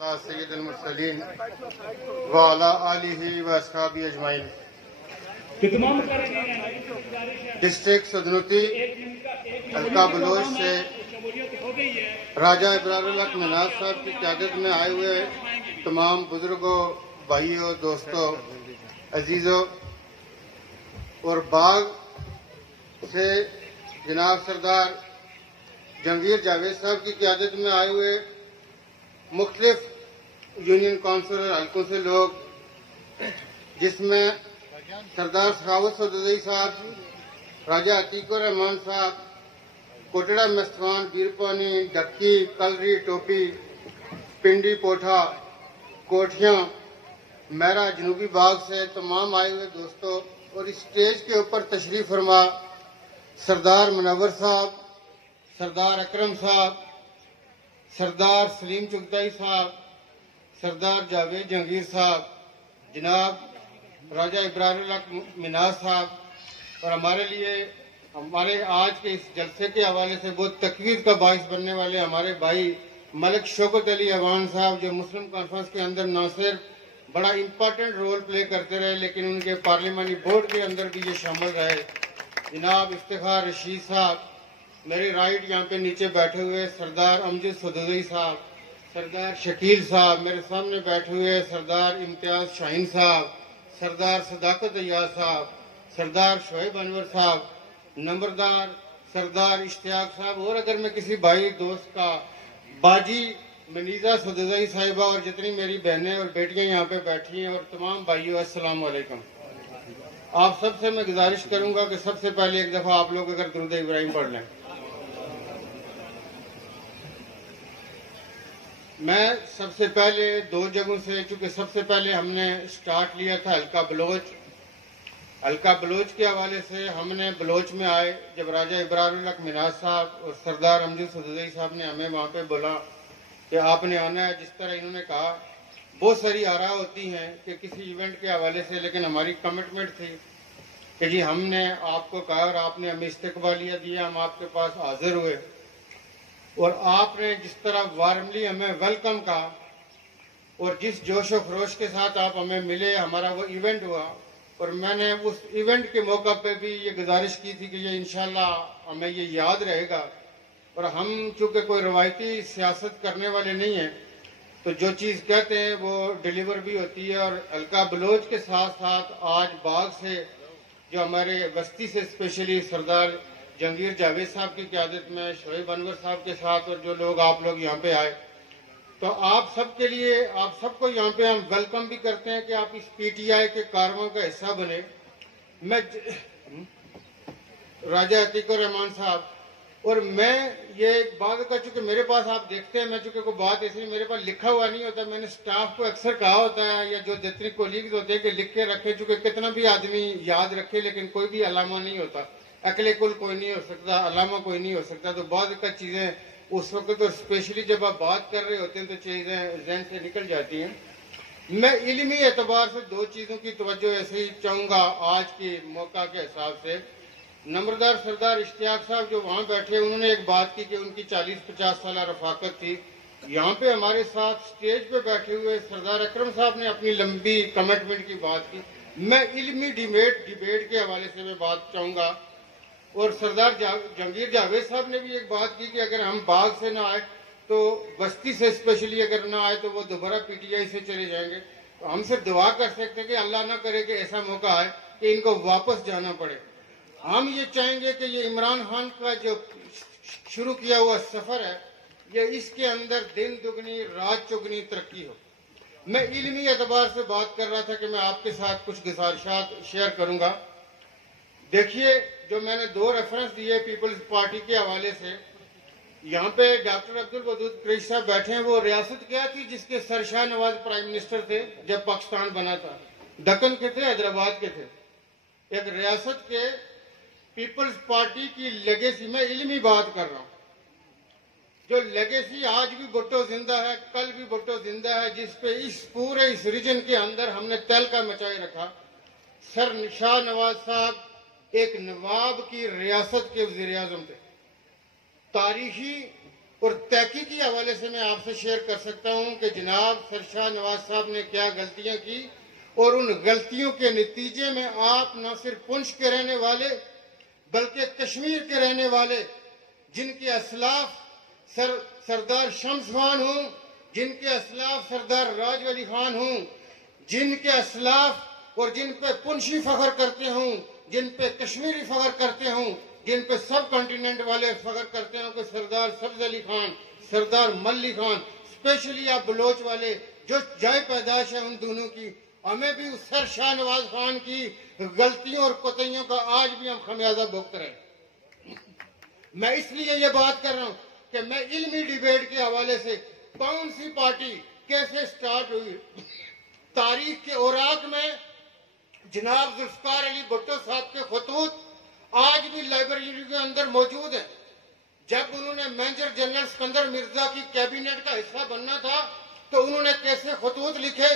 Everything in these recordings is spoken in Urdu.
سید المرسلین وعلی آلہ و اصحابہ اجمعین۔ ڈسٹرکٹ سدنوتی حلقہ بلوچ سے راجہ ابرار الحق مناز صاحب کی قیادت میں آئے ہوئے تمام بزرگوں، بھائیوں، دوستوں، عزیزوں اور باغ سے جناب سردار جہانگیر جاوید صاحب کی قیادت میں آئے ہوئے مختلف یونین کونسل اور حلقوں سے لوگ، جس میں سردار سخاوت سودزئی صاحب، راجہ عتیق الرحمان صاحب، کوٹڑا مستوان، بیرپانی، ڈکی، کلری، ٹوپی، پنڈی، پوٹھا، کوٹھیاں، میرا، جنوبی باغ سے تمام آئے ہوئے دوستوں، اور اس اسٹیج کے اوپر تشریف فرما سردار منور صاحب، سردار اکرم صاحب، سردار سلیم چغتائی صاحب، سردار جاوید جہانگیر صاحب، جناب راجہ ابرار الحق مناز صاحب، اور ہمارے لیے ہمارے آج کے اس جلسے کے حوالے سے بہت تقویت کا باعث بننے والے ہمارے بھائی ملک شوکت علی اوان صاحب، جو مسلم کانفرنس کے اندر نہ صرف بڑا امپورٹنٹ رول پلے کرتے رہے لیکن ان کے پارلیمانی بورڈ کے اندر بھی یہ شامل رہے، جناب افتخار رشید صاحب، میری رائٹ یہاں پہ نیچے بیٹھے ہوئے سردار امجد سودزئی صاحب، سردار شکیل صاحب، میرے سامنے بیٹھے ہوئے سردار امتیاز شاہین صاحب، سردار صداقت ایاز صاحب، سردار شعیب انور صاحب، نمبردار سردار اشتیاق صاحب، اور اگر میں کسی بھائی دوست کا باجی منیزہ سودزئی صاحبہ، اور جتنی میری بہنیں اور بیٹیاں یہاں پہ بیٹھی ہیں، اور تمام بھائیوں السلام علیکم۔ آپ سب سے میں گزارش کروں گا کہ سب سے پہلے ایک دفعہ آپ لوگ اگر درود ابراہیم پڑھ لیں۔ میں سب سے پہلے دو جگہوں سے، چونکہ سب سے پہلے ہم نے سٹارٹ لیا تھا حلقہ بلوچ کے حوالے سے، ہم نے بلوچ میں آئے جب راجہ ابرار الحق مناز صاحب اور سردار امجد سودزئی صاحب نے ہمیں وہاں پہ بولا کہ آپ نے آنا ہے، جس طرح انہوں نے کہا بہت ساری آراء ہوتی ہیں کہ کسی ایونٹ کے حوالے سے، لیکن ہماری کمٹمنٹ تھی کہ جی ہم نے آپ کو کہا اور آپ نے ہمیں استقبالیہ دیا، ہم آپ کے پاس حاضر ہوئے، اور آپ نے جس طرح وارملی ہمیں ویلکم کہا اور جس جوش و خروش کے ساتھ آپ ہمیں ملے، ہمارا وہ ایونٹ ہوا، اور میں نے اس ایونٹ کے موقع پہ بھی یہ گزارش کی تھی کہ یہ انشاءاللہ ہمیں یہ یاد رہے گا، اور ہم چونکہ کوئی روایتی سیاست کرنے والے نہیں ہیں تو جو چیز کہتے ہیں وہ ڈیلیور بھی ہوتی ہے، اور حلقہ بلوچ کے ساتھ ساتھ آج باغ سے جو ہمارے بستی سے اسپیشلی سردار جہانگیر جاوید صاحب کی قیادت میں، شعیب انور صاحب کے ساتھ، اور جو لوگ آپ لوگ یہاں پہ آئے، تو آپ سب کے لیے، آپ سب کو یہاں پہ ہم ویلکم بھی کرتے ہیں کہ آپ اس پی ٹی آئی کے کارواں کا حصہ بنے۔ میں راجہ عتیق الرحمان صاحب، اور میں یہ بعد کا، چونکہ میرے پاس آپ دیکھتے ہیں، میں چونکہ کوئی بات ایسی میرے پاس لکھا ہوا نہیں ہوتا، میں نے سٹاف کو اکثر کہا ہوتا ہے یا جو جتنے کولیگز ہوتے ہیں کہ لکھ کے رکھے، چونکہ کتنا بھی آدمی یاد رکھے لیکن کوئی بھی علامہ نہیں ہوتا، عقل کل کوئی نہیں ہو سکتا، علامہ کوئی نہیں ہو سکتا، تو بعض کا چیزیں اس وقت، اور اسپیشلی جب آپ بات کر رہے ہوتے ہیں تو چیزیں ذہن سے نکل جاتی ہیں۔ میں علمی اعتبار سے دو چیزوں کی توجہ ایسے ہی چاہوں گا آج کے موقع کے حساب سے۔ نمبردار سردار اشتیاق صاحب جو وہاں بیٹھے، انہوں نے ایک بات کی کہ ان کی 40-50 سالہ رفاقت تھی۔ یہاں پہ ہمارے ساتھ سٹیج پہ بیٹھے ہوئے سردار اکرم صاحب نے اپنی لمبی کمٹمنٹ کی بات کی۔ میں علمی ڈیبیٹ کے حوالے سے میں بات چاہوں گا، اور سردار جہانگیر جاوید صاحب نے بھی ایک بات کی کہ اگر ہم باغ سے نہ آئے تو بستی سے اسپیشلی اگر نہ آئے تو وہ دوبارہ پی ٹی آئی سے چلے جائیں گے، تو ہم صرف دعا کر سکتے ہیں کہ اللہ نہ کرے کہ ایسا موقع آئے کہ ان کو واپس جانا پڑے۔ ہم یہ چاہیں گے کہ یہ عمران خان کا جو شروع کیا ہوا سفر ہے، یہ اس کے اندر دن دگنی رات چگنی ترقی ہو۔ میں علمی اعتبار سے بات کر رہا تھا کہ میں آپ کے ساتھ کچھ گزارشات شیئر کروں گا۔ دیکھیے، جو میں نے دو ریفرنس دیے پیپلز پارٹی کے حوالے سے، یہاں پہ ڈاکٹر عبدالودود قریشی صاحب بیٹھے ہیں، وہ ریاست کیا تھی جس کے سر شاہ نواز پرائم منسٹر تھے جب پاکستان بنا تھا؟ دکن کے تھے، حیدرآباد کے تھے۔ ایک ریاست کے پیپلز پارٹی کی لیگیسی، میں علمی بات کر رہا ہوں، جو لیگیسی آج بھی بھٹو زندہ ہے، کل بھی بھٹو زندہ ہے، جس پہ اس پورے اس ریجن کے اندر ہم نے تہلکہ مچائے رکھا۔ سر شاہ نواز صاحب ایک نواب کی ریاست کے وزیر اعظم تھے، تاریخی اور تحقیق کے حوالے سے میں آپ سے شیئر کر سکتا ہوں کہ جناب سرشاہ نواز صاحب نے کیا غلطیاں کی، اور ان غلطیوں کے نتیجے میں آپ نہ صرف پنچ کے رہنے والے بلکہ کشمیر کے رہنے والے، جن کے اسلاف سردار شمس خان ہوں، جن کے اسلاف سردار راج علی خان ہوں، جن کے اسلاف اور جن پہ پنچی فخر کرتے ہوں، جن پہ کشمیری فخر کرتے ہوں، جن پہ سب کانٹیننٹ والے فخر کرتے ہوں کہ سردار سبز علی خان، سردار ملی خان، اسپیشلی آپ بلوچ والے جو جائے پیدائش ہے ان دونوں کی، ہمیں بھی اس سر شاہ نواز خان کی غلطیوں اور کوتاہیوں کا آج بھی ہم خمیازہ بھگت رہے ہیں۔ میں اس لیے یہ بات کر رہا ہوں کہ میں علمی ڈیبیٹ کے حوالے سے کون سی پارٹی کیسے سٹارٹ ہوئی، تاریخ کے اوراق میں جناب ذوالفقار علی بھٹو صاحب کے خطوط آج بھی لائبریری کے اندر موجود ہیں۔ جب انہوں نے میجر جنرل سکندر مرزا کی کیبنٹ کا حصہ بننا تھا تو انہوں نے کیسے خطوط لکھے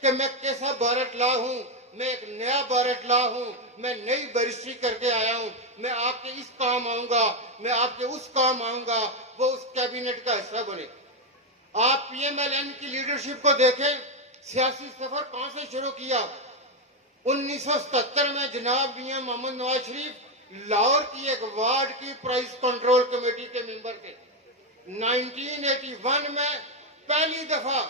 کہ میں کیسا بارٹ لا ہوں، میں ایک نیا بارٹ لا ہوں، میں نئی بیرسٹری کر کے آیا ہوں، میں آپ کے اس کام آؤں گا، میں آپ کے اس کام آؤں گا، وہ اس کیبنٹ کا حصہ بنے۔ آپ پی ایم ایل این کی لیڈرشپ کو دیکھیں، سیاسی سفر کہاں سے شروع کیا؟ 1977 میں جناب میاں محمد نواز شریف لاہور کی ایک وارڈ کی پرائز کنٹرول کمیٹی کے ممبر تھے۔ 1981 میں پہلی دفعہ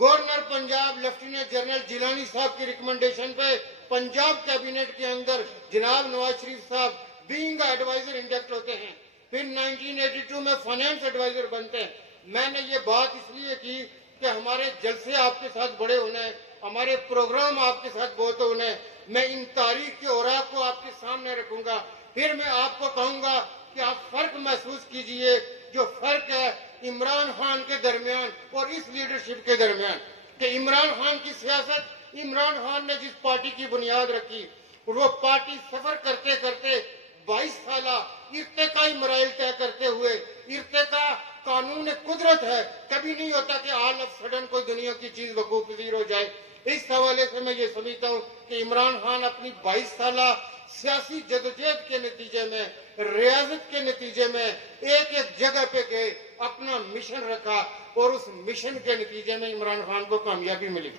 governor Punjab lieutenant general Jilani صاحب کی ریکمنڈیشن پہ پنجاب کیبنٹ کے اندر جناب نواز شریف صاحب بینگ ایڈوائزر انڈکٹ ہوتے ہیں۔ پھر 1982 میں فائنانس ایڈوائزر بنتے ہیں۔ میں نے یہ بات اس لیے کی کہ ہمارے جلسے آپ کے ساتھ بڑے ہونے ہیں، ہمارے پروگرام آپ کے ساتھ بہت ہونے ہیں، میں ان تاریخ کے اوراق کو آپ کے سامنے رکھوں گا۔ پھر میں آپ کو کہوں گا کہ آپ فرق محسوس کیجئے، جو فرق ہے عمران خان کے درمیان اور اس لیڈرشپ کے درمیان، کہ عمران خان کی سیاست، عمران خان نے جس پارٹی کی بنیاد رکھی، وہ پارٹی سفر کرتے کرتے 22 سالہ ارتقائی مراحل طے کرتے ہوئے، ارتقا قانون قدرت ہے، کبھی نہیں ہوتا کہ آل آف سڈن کوئی دنیا کی چیز وقوع پذیر ہو جائے۔ اس حوالے سے میں یہ سمجھتا ہوں کہ عمران خان اپنی 22 سالہ سیاسی جدوجہد کے نتیجے میں، ریاضت کے نتیجے میں ایک ایک جگہ پہ گئے، اپنا مشن رکھا، اور اس مشن کے نتیجے میں عمران خان کو کامیابی ملی۔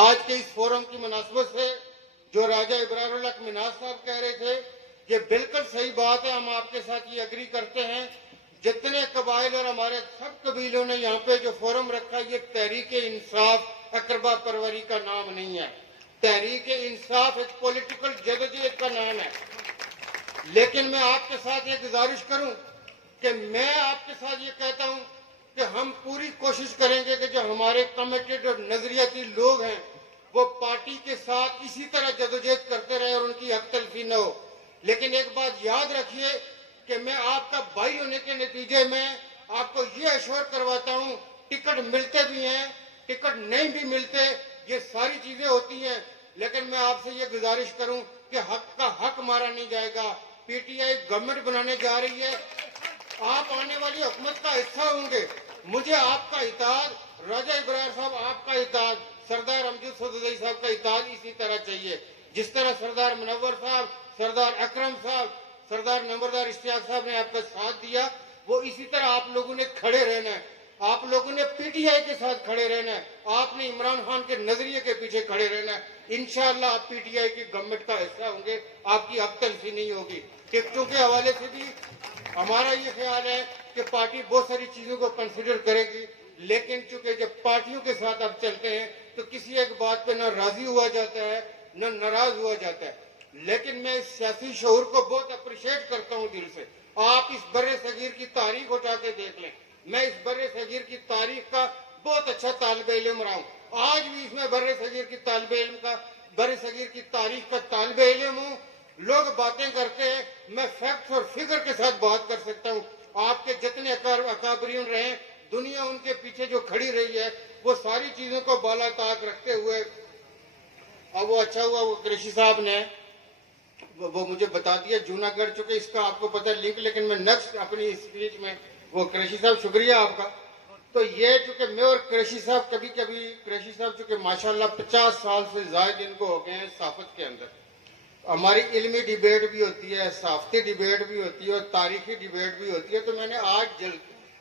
آج کے اس فورم کی مناسبت سے جو راجہ ابرار الحق مناز صاحب کہہ رہے تھے، یہ بالکل صحیح بات ہے، ہم آپ کے ساتھ یہ اگری کرتے ہیں۔ جتنے قبائل اور ہمارے سب قبیلوں نے یہاں پہ جو فورم رکھا، یہ تحریک انصاف اقربا پروری کا نام نہیں ہے، تحریک انصاف ایک پولیٹیکل جدوجہد کا نام ہے۔ لیکن میں آپ کے ساتھ یہ گزارش کروں کہ میں آپ کے ساتھ یہ کہتا ہوں کہ ہم پوری کوشش کریں گے کہ جو ہمارے کمیٹڈ اور نظریاتی لوگ ہیں وہ پارٹی کے ساتھ اسی طرح جدوجہد کرتے رہیں اور ان کی حق تلفی نہ ہو۔ لیکن ایک بات یاد رکھیے کہ میں آپ کا بھائی ہونے کے نتیجے میں آپ کو یہ اشور کرواتا ہوں، ٹکٹ ملتے بھی ہیں، ٹکٹ نہیں بھی ملتے، یہ ساری چیزیں ہوتی ہیں، لیکن میں آپ سے یہ گزارش کروں کہ حق کا حق مارا نہیں جائے گا۔ پی ٹی آئی گورنمنٹ بنانے جا رہی ہے، آپ آنے والی حکومت کا حصہ ہوں گے، مجھے آپ کا اطاعت، راجہ ابرار صاحب آپ کا اطاعت، سردار امجد صدرئی صاحب کا اطاعت اسی طرح چاہیے، جس طرح سردار منور صاحب، سردار اکرم صاحب، سردار نمبردار اشتیاق صاحب نے آپ کا ساتھ دیا، وہ اسی طرح آپ لوگوں نے کھڑے رہنا ہے، آپ لوگوں نے پی ٹی آئی کے ساتھ کھڑے رہنا ہے، آپ نے عمران خان کے نظریے کے پیچھے کھڑے رہنا ہے۔ انشاءاللہ آپ پی ٹی آئی کی گورنمنٹ کا حصہ ہوں گے، آپ کی حق تلفی نہیں ہوگی۔ ٹکٹوں کے حوالے سے بھی ہمارا یہ خیال ہے کہ پارٹی بہت ساری چیزوں کو کنسیڈر کرے گی، لیکن چونکہ جب پارٹیوں کے ساتھ آپ چلتے ہیں تو کسی ایک بات پہ نہ راضی ہوا جاتا ہے نہ ناراض ہوا جاتا ہے۔ لیکن میں اس سیاسی شعور کو بہت اپریشیٹ کرتا ہوں دل سے۔ آپ اس بر صغیر کی تاریخ اٹھا کے دیکھ لیں، میں اس بر صغیر کی تاریخ کا بہت اچھا طالب علم رہا ہوں، آج بھی اس میں بر صغیر کی طالب علم کا، بر صغیر کی تاریخ کا طالب علم ہوں۔ لوگ باتیں کرتے ہیں، میں فیکٹس اور فگر کے ساتھ بات کر سکتا ہوں۔ آپ کے جتنے اکابرین رہے، دنیا ان کے پیچھے جو کھڑی رہی ہے، وہ ساری چیزوں کو بالا طاق رکھتے ہوئے، اب وہ اچھا ہوا وہ قریشی صاحب نے وہ مجھے بتا دیا جوناگڑھ، چونکہ اس کا آپ کو پتہ لنک، لیکن میں نیکسٹ اپنی اسپیچ میں وہ قریشی صاحب شکریہ آپ کا۔ تو یہ چونکہ میں اور قریشی صاحب کبھی قریشی صاحب چونکہ ماشاءاللہ 50 سال سے زائد ان کو ہو گئے ہیں صحافت کے اندر، ہماری علمی ڈیبیٹ بھی ہوتی ہے، صحافتی ڈیبیٹ بھی ہوتی ہے اور تاریخی ڈیبیٹ بھی ہوتی ہے، تو میں نے آج